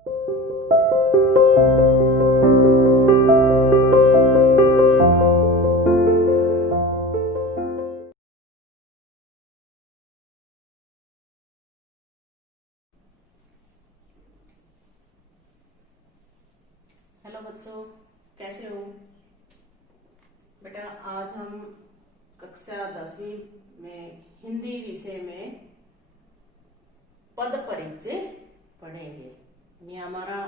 Hello बच्चों, कैसे हो बेटा। आज हम कक्षा 10वीं में हिंदी विषय में पद परिचय पढ़ेंगे। ये हमारा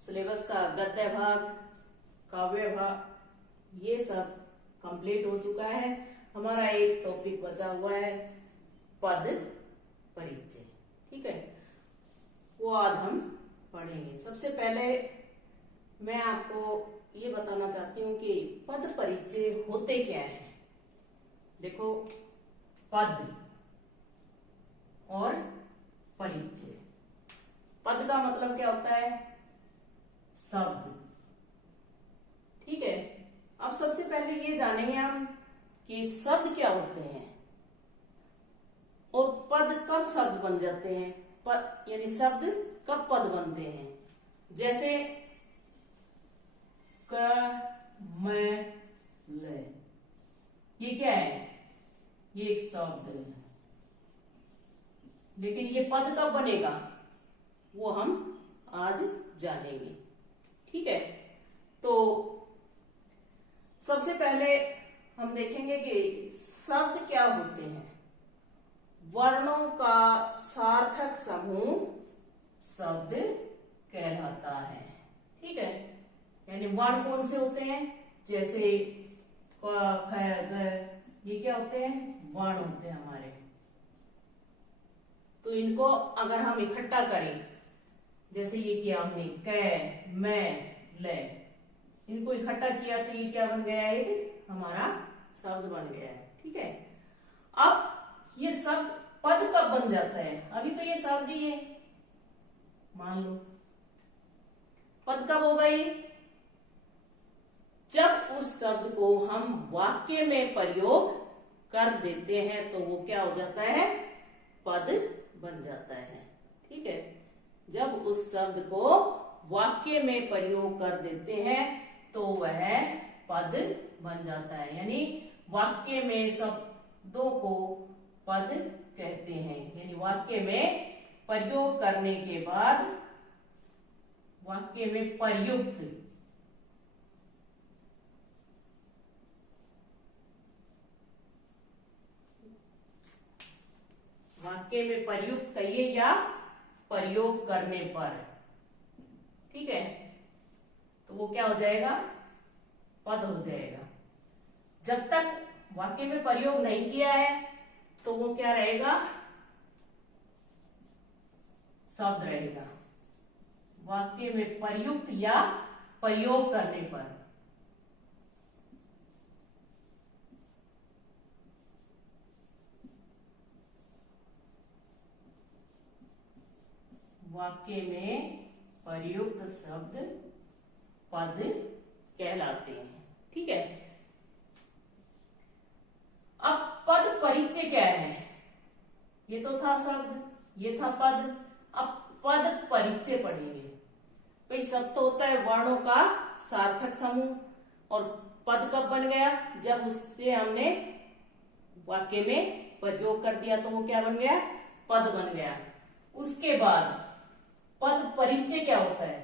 सिलेबस का गद्य भाग, काव्य भाग ये सब कंप्लीट हो चुका है। हमारा एक टॉपिक बचा हुआ है पद परिचय, ठीक है, वो आज हम पढ़ेंगे। सबसे पहले मैं आपको ये बताना चाहती हूँ कि पद परिचय होते क्या है। देखो, पद और परिचय। पद का मतलब क्या होता है? शब्द, ठीक है। अब सबसे पहले ये जानेंगे हम कि शब्द क्या होते हैं और पद कब शब्द बन जाते हैं। पद यानी शब्द कब पद बनते हैं। जैसे क, मैं, ले, ये क्या है? ये एक शब्द है, लेकिन ये पद कब बनेगा वो हम आज जानेंगे, ठीक है। तो सबसे पहले हम देखेंगे कि शब्द क्या होते हैं। वर्णों का सार्थक समूह शब्द कहलाता है, ठीक है। यानी वर्ण कौन से होते हैं? जैसे क, ख, ग, ये क्या होते हैं? वर्ण होते हैं हमारे। तो इनको अगर हम इकट्ठा करें, जैसे ये किया हमने क, मैं, ले, इनको इकट्ठा किया तो ये क्या बन गया? एक हमारा शब्द बन गया है, ठीक है। अब ये शब्द पद कब बन जाता है? अभी तो ये शब्द ही है, मान लो। पद कब होगा ये? जब उस शब्द को हम वाक्य में प्रयोग कर देते हैं तो वो क्या हो जाता है? पद बन जाता है, ठीक है। जब उस शब्द को वाक्य में प्रयोग कर देते हैं तो वह पद बन जाता है। यानी वाक्य में शब्दों को पद कहते हैं। यानी वाक्य में प्रयोग करने के बाद वाक्य में प्रयुक्त कहिए या प्रयोग करने पर, ठीक है, तो वो क्या हो जाएगा? पद हो जाएगा। जब तक वाक्य में प्रयोग नहीं किया है तो वो क्या रहेगा? शब्द रहेगा। वाक्य में प्रयुक्त या प्रयोग करने पर वाक्य में प्रयुक्त शब्द पद कहलाते हैं, ठीक है। अब पद परिचय क्या है? ये तो था शब्द, ये था पद। अब पद परिचय पढ़ेंगे। भाई शब्द तो होता है वर्णों का सार्थक समूह, और पद कब बन गया? जब उससे हमने वाक्य में प्रयोग कर दिया तो वो क्या बन गया? पद बन गया। उसके बाद पद परिचय क्या होता है?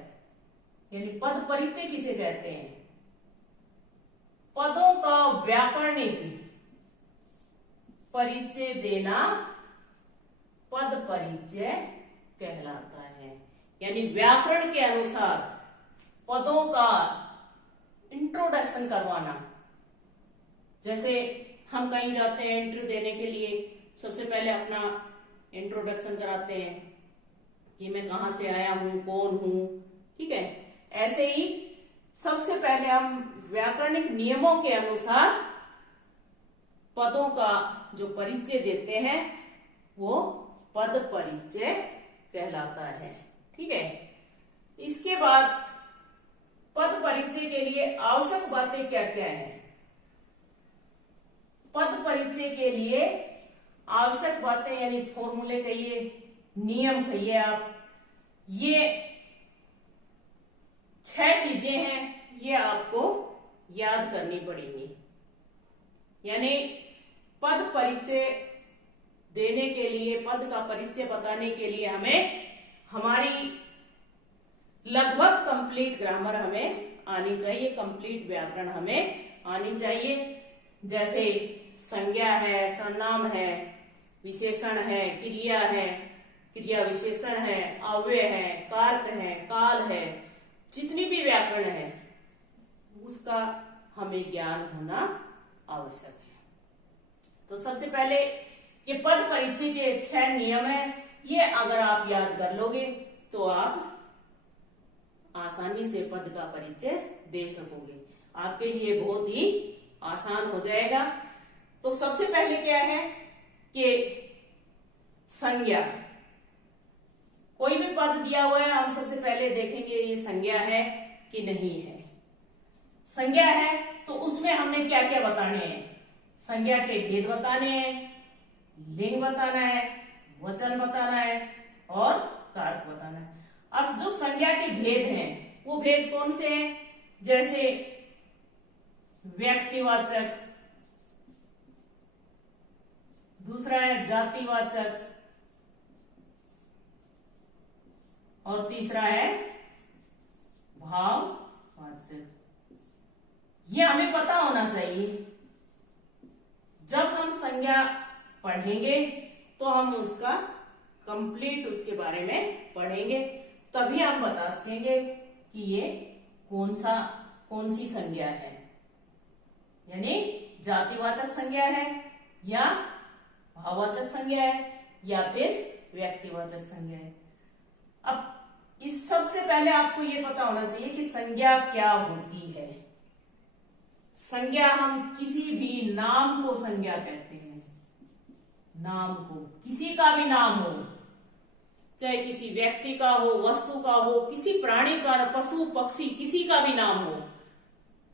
यानी पद परिचय किसे कहते हैं? पदों का व्याकरणिक परिचय देना पद परिचय कहलाता है। यानी व्याकरण के अनुसार पदों का इंट्रोडक्शन करवाना। जैसे हम कहीं जाते हैं इंटरव्यू देने के लिए, सबसे पहले अपना इंट्रोडक्शन कराते हैं कि मैं कहां से आया हूं, कौन हूं, ठीक है। ऐसे ही सबसे पहले हम व्याकरणिक नियमों के अनुसार पदों का जो परिचय देते हैं वो पद परिचय कहलाता है, ठीक है। इसके बाद पद परिचय के लिए आवश्यक बातें क्या क्या है? पद परिचय के लिए आवश्यक बातें यानी फॉर्मूले कहिए, नियम कहिए आप, ये 6 चीजें हैं, ये आपको याद करनी पड़ेंगी। यानी पद परिचय देने के लिए, पद का परिचय बताने के लिए हमें हमारी लगभग कंप्लीट ग्रामर हमें आनी चाहिए, कंप्लीट व्याकरण हमें आनी चाहिए। जैसे संज्ञा है, सर्वनाम है, विशेषण है, क्रिया है, क्रिया विशेषण है, अव्यय है, कारक है, काल है, जितनी भी व्याकरण है उसका हमें ज्ञान होना आवश्यक है। तो सबसे पहले ये पद परिचय के 6 नियम है, ये अगर आप याद कर लोगे तो आप आसानी से पद का परिचय दे सकोगे, आपके लिए बहुत ही आसान हो जाएगा। तो सबसे पहले क्या है कि संज्ञा, कोई भी पद दिया हुआ है हम सबसे पहले देखेंगे ये संज्ञा है कि नहीं है। संज्ञा है तो उसमें हमने क्या क्या बताने हैं, संज्ञा के भेद बताने हैं, लिंग बताना है, वचन बताना है और कारक बताना है। अब जो संज्ञा के भेद हैं वो भेद कौन से हैं, जैसे व्यक्तिवाचक, दूसरा है जातिवाचक और तीसरा है भाववाचक। ये हमें पता होना चाहिए। जब हम संज्ञा पढ़ेंगे तो हम उसका कंप्लीट उसके बारे में पढ़ेंगे, तभी हम बता सकेंगे कि ये कौन सी संज्ञा है, यानी जातिवाचक संज्ञा है या भाववाचक संज्ञा है या फिर व्यक्तिवाचक संज्ञा है। अब इस सबसे पहले आपको ये पता होना चाहिए कि संज्ञा क्या होती है। संज्ञा हम किसी भी नाम को संज्ञा कहते हैं। नाम को, किसी का भी नाम हो, चाहे किसी व्यक्ति का हो, वस्तु का हो, किसी प्राणी का, पशु पक्षी, किसी का भी नाम हो,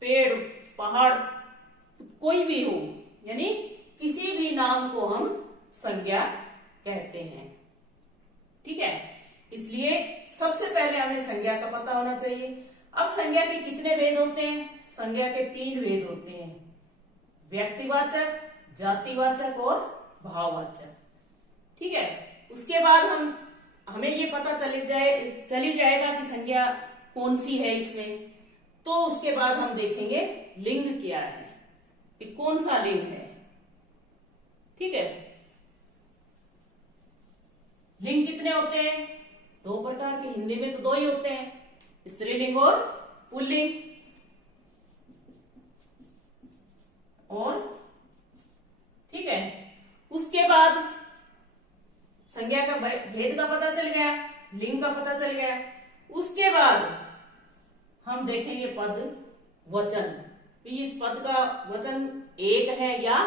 पेड़ पहाड़ कोई भी हो, यानी किसी भी नाम को हम संज्ञा कहते हैं। ठीक है, इसलिए सबसे पहले हमें संज्ञा का पता होना चाहिए। अब संज्ञा के कितने भेद होते हैं, संज्ञा के 3 भेद होते हैं, व्यक्तिवाचक, जातिवाचक और भाववाचक। ठीक है, उसके बाद हमें ये पता चली जाएगा कि संज्ञा कौन सी है इसमें। तो उसके बाद हम देखेंगे लिंग क्या है, कि कौन सा लिंग है। ठीक है, लिंग कितने होते हैं, 2 प्रकार के, हिंदी में तो 2 ही होते हैं, स्त्रीलिंग और पुल्लिंग। और ठीक है, उसके बाद संज्ञा का भेद का पता चल गया, लिंग का पता चल गया। उसके बाद हम देखेंगे पद वचन, इस पद का वचन एक है या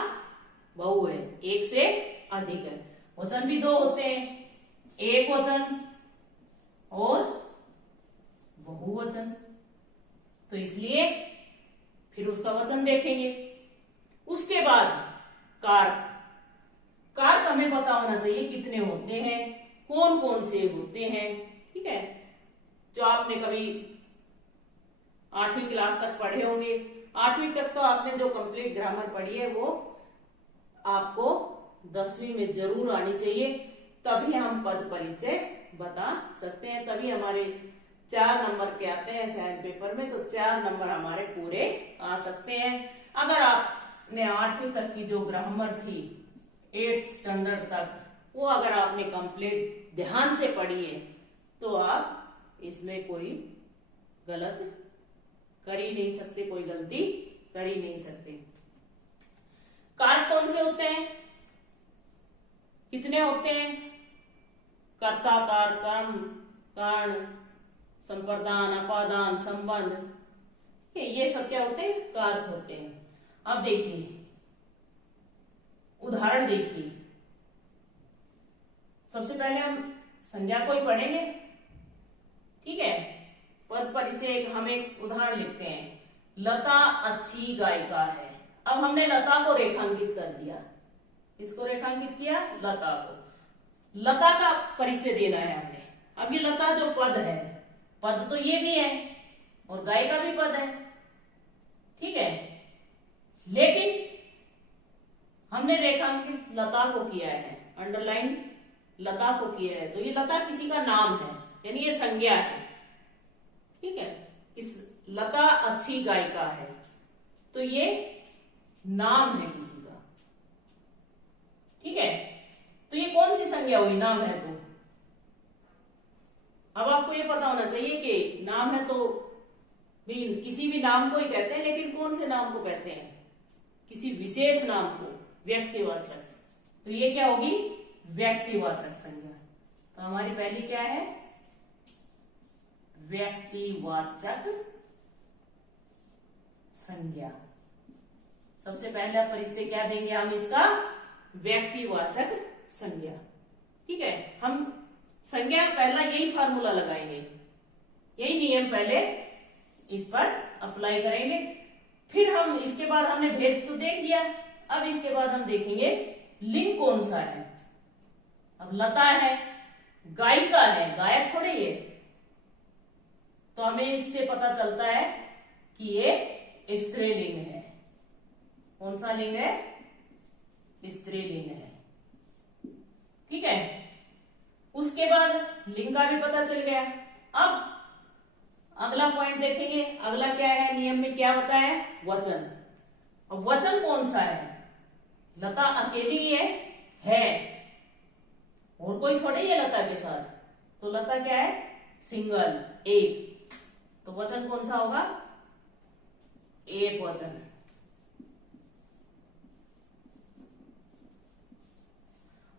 बहु है, एक से अधिक है। वचन भी 2 होते हैं, एक वचन और बहुवचन। तो इसलिए फिर उसका वचन देखेंगे। उसके बाद कारक, कारक हमें पता होना चाहिए कितने होते हैं, कौन कौन से होते हैं। ठीक है, जो आपने कभी 8वीं क्लास तक पढ़े होंगे, 8वीं तक तो आपने जो कंप्लीट ग्रामर पढ़ी है वो आपको 10वीं में जरूर आनी चाहिए, तभी हम पद परिचय बता सकते हैं। तभी हमारे 4 नंबर के आते हैं शायद पेपर में, तो 4 नंबर हमारे पूरे आ सकते हैं। अगर आपने 8वीं तक की जो ग्रामर थी 8th स्टैंडर्ड तक, वो अगर आपने कंप्लीट ध्यान से पढ़ी है तो आप इसमें कोई गलत कर ही नहीं सकते, कोई गलती कर ही नहीं सकते। कारक कौन से होते हैं, कितने होते हैं, कर्ता, कार, कर्म, कारण, संप्रदान, अपादान, संबंध, ये सब क्या होते हैं, कारक होते हैं। अब देखिए, उदाहरण देखिए। सबसे पहले हम संज्ञा को ही पढ़ेंगे। ठीक है, पद परिचय हम एक उदाहरण लिखते हैं, लता अच्छी गायिका है। अब हमने लता को रेखांकित कर दिया, किसको रेखांकित किया, लता को। लता का परिचय देना है हमने। अब ये लता जो पद है, पद तो ये भी है और गाय का भी पद है, ठीक है, लेकिन हमने रेखांकित लता को किया है, अंडरलाइन लता को किया है, तो ये लता किसी का नाम है, यानी ये संज्ञा है, ठीक है। इस लता अच्छी गायिका है, तो ये नाम है किसी का, ठीक है। तो ये कौन सी संज्ञा हुई, नाम है तो। अब आपको ये पता होना चाहिए कि नाम है तो भी किसी भी नाम को ही कहते हैं, लेकिन कौन से नाम को कहते हैं, किसी विशेष नाम को, व्यक्तिवाचक। तो ये क्या होगी, व्यक्तिवाचक संज्ञा। तो हमारी पहली क्या है, व्यक्तिवाचक संज्ञा। सबसे पहला परिचय क्या देंगे हम इसका, व्यक्तिवाचक संज्ञा, ठीक है। हम संज्ञा का पहला यही फार्मूला लगाएंगे, यही नियम पहले इस पर अप्लाई करेंगे, फिर हम इसके बाद हमने भेद तो देख लिया, अब इसके बाद हम देखेंगे लिंग कौन सा है। अब लता है, गायिका है, गायक थोड़े ये, तो हमें इससे पता चलता है कि ये स्त्रीलिंग है। कौन सा लिंग है, स्त्रीलिंग है, ठीक है। उसके बाद लिंग का भी पता चल गया। अब अगला पॉइंट देखेंगे, अगला क्या है, नियम में क्या बताया है, वचन। अब वचन कौन सा है, लता अकेली है और कोई थोड़ी है लता के साथ, तो लता क्या है, सिंगल, एक, तो वचन कौन सा होगा, एक वचन।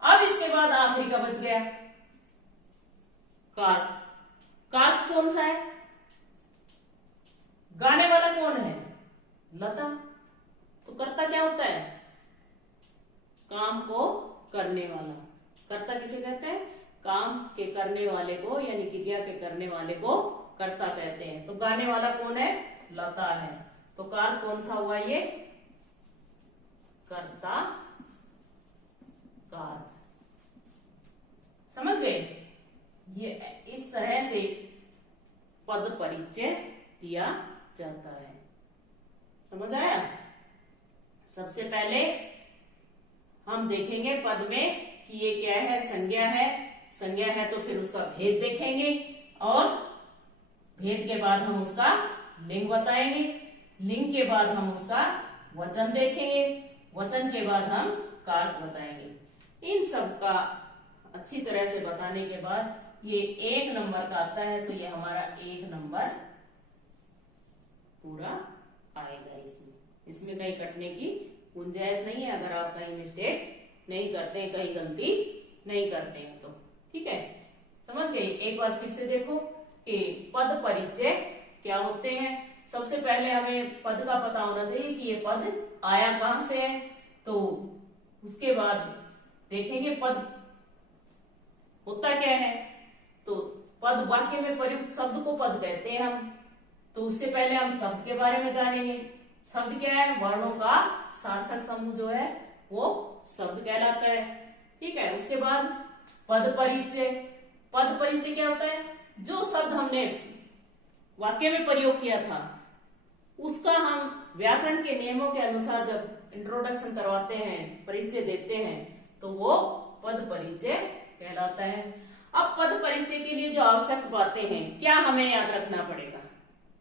अब इसके बाद आखिरी का बच गया कार्क। कार्क कौन सा है, गाने वाला कौन है, लता, तो कर्ता क्या होता है, काम को करने वाला। कर्ता किसे कहते हैं, काम के करने वाले को, यानी क्रिया के करने वाले को कर्ता कहते हैं। तो गाने वाला कौन है, लता है, तो कार कौन सा हुआ, ये कर्ता कार। समझ गए, ये इस तरह से पद परिचय दिया जाता है। समझ आया। सबसे पहले हम देखेंगे पद में कि ये क्या है, संज्ञा है, संज्ञा है तो फिर उसका भेद देखेंगे, और भेद के बाद हम उसका लिंग बताएंगे, लिंग के बाद हम उसका वचन देखेंगे, वचन के बाद हम कारक बताएंगे। इन सब का अच्छी तरह से बताने के बाद ये 1 नंबर का आता है, तो ये हमारा 1 नंबर पूरा आएगा। इसमें कहीं कटने की गुंजाइश नहीं है, अगर आप कहीं मिस्टेक नहीं करते हैं, कहीं गलती नहीं करते हैं तो, ठीक है। समझ गए। एक बार फिर से देखो कि पद परिचय क्या होते हैं। सबसे पहले हमें पद का पता होना चाहिए कि ये पद आया कहां से है, तो उसके बाद देखेंगे पद होता क्या है। तो पद वाक्य में प्रयुक्त शब्द को पद कहते हैं हम, तो उससे पहले हम शब्द के बारे में जानेंगे। शब्द क्या है, वर्णों का सार्थक समूह जो है वो शब्द कहलाता है, ठीक है। उसके बाद पद परिचय। पद परिचय क्या होता है, जो शब्द हमने वाक्य में प्रयोग किया था उसका हम व्याकरण के नियमों के अनुसार जब इंट्रोडक्शन करवाते हैं, परिचय देते हैं, तो वो पद परिचय कहलाता है। अब पद परिचय के लिए जो आवश्यक बातें हैं, क्या हमें याद रखना पड़ेगा,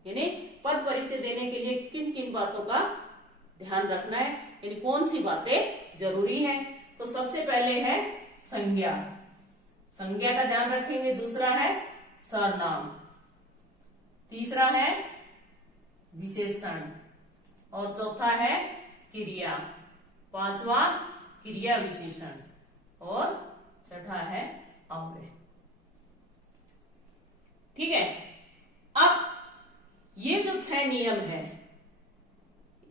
यानी पद परिचय देने के लिए किन किन बातों का ध्यान रखना है, यानी कौन सी बातें जरूरी हैं। तो सबसे पहले है संज्ञा, संज्ञा का ध्यान रखेंगे। दूसरा है सरनाम, तीसरा है विशेषण, और चौथा है क्रिया, पांचवा क्रिया विशेषण, और छठा है अव्यय, ठीक है। अब ये जो 6 नियम है,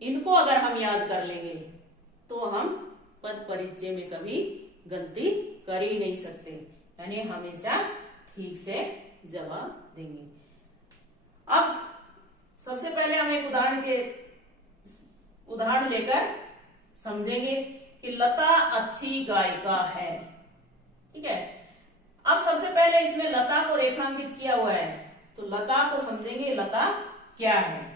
इनको अगर हम याद कर लेंगे तो हम पद परिचय में कभी गलती कर ही नहीं सकते, यानी हमेशा ठीक से जवाब देंगे। अब सबसे पहले हम एक उदाहरण लेकर समझेंगे कि लता अच्छी गायिका है, ठीक है। अब सबसे पहले इसमें लता को रेखांकित किया हुआ है, तो लता को समझेंगे लता क्या है।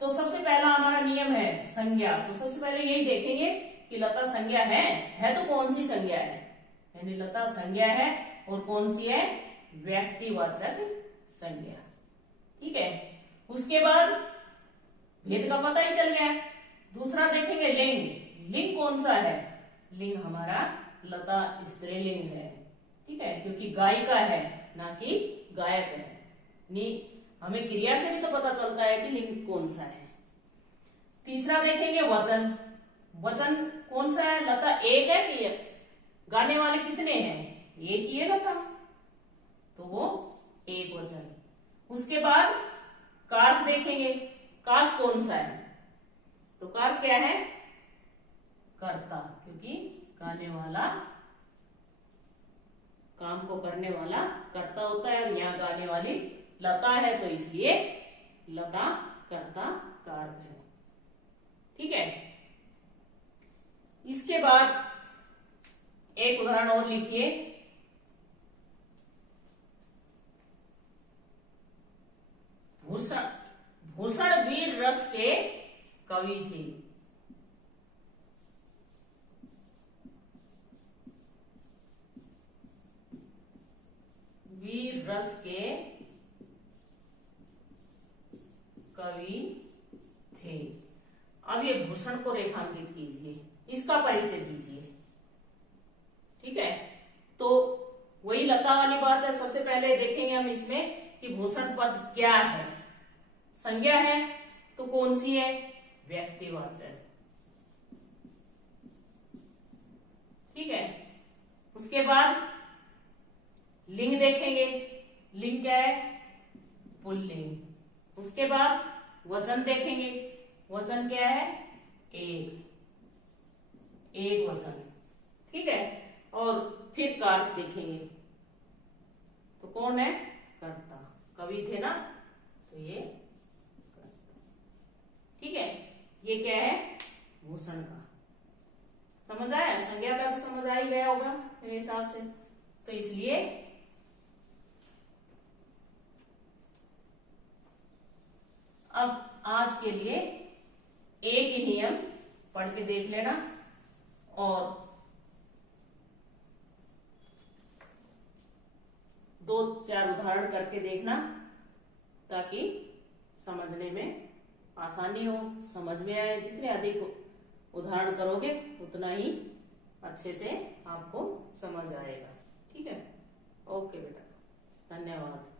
तो सबसे पहला हमारा नियम है संज्ञा। तो सबसे पहले यही देखेंगे कि लता संज्ञा है तो कौन सी संज्ञा है, यानी लता संज्ञा है और कौन सी है, व्यक्तिवाचक संज्ञा। ठीक है, उसके बाद भेद का पता ही चल गया। दूसरा देखेंगे लिंग। लिंग कौन सा है, लिंग हमारा लता स्त्रीलिंग है। ठीक है, क्योंकि गायिका है ना कि गायक है। हमें क्रिया से भी तो पता चलता है कि लिंग कौन सा है। तीसरा देखेंगे वचन। वचन कौन सा है, लता एक है कि गाने वाले कितने हैं, एक ही है लता, तो वो एक वचन। उसके बाद कारक देखेंगे। कारक कौन सा है, तो कारक क्या है, कर्ता, क्योंकि गाने वाला काम को करने वाला कर्ता होता है, और यहाँ गाने वाली लता है तो इसलिए लता कर्ता कारक है। ठीक है, इसके बाद एक उदाहरण और लिखिए। भूषण भूषण वीर रस के कवि थे। वीर रस के कवि थे। अब ये भूषण को रेखांकित कीजिए, इसका परिचय दीजिए। ठीक है, तो वही लता वाली बात है। सबसे पहले देखेंगे हम इसमें कि भूषण पद क्या है। संज्ञा है तो कौन सी है, व्यक्तिवाचक। ठीक है, उसके बाद लिंग देखेंगे। लिंग क्या है, पुल्लिंग। उसके बाद वचन देखेंगे। वचन क्या है, एक वचन। ठीक है, और फिर कारक देखेंगे, तो कौन है, कर्ता, कवि थे ना, तो ये कर्ता। ठीक है, ये क्या है, भूषण का। समझ आया, संज्ञा का तो समझ आ ही गया होगा मेरे हिसाब से। तो इसलिए अब आज के लिए एक ही नियम पढ़ के देख लेना और 2-4 उदाहरण करके देखना, ताकि समझने में आसानी हो, समझ में आए। जितने अधिक उदाहरण करोगे उतना ही अच्छे से आपको समझ आएगा। ठीक है, ओके बेटा, धन्यवाद।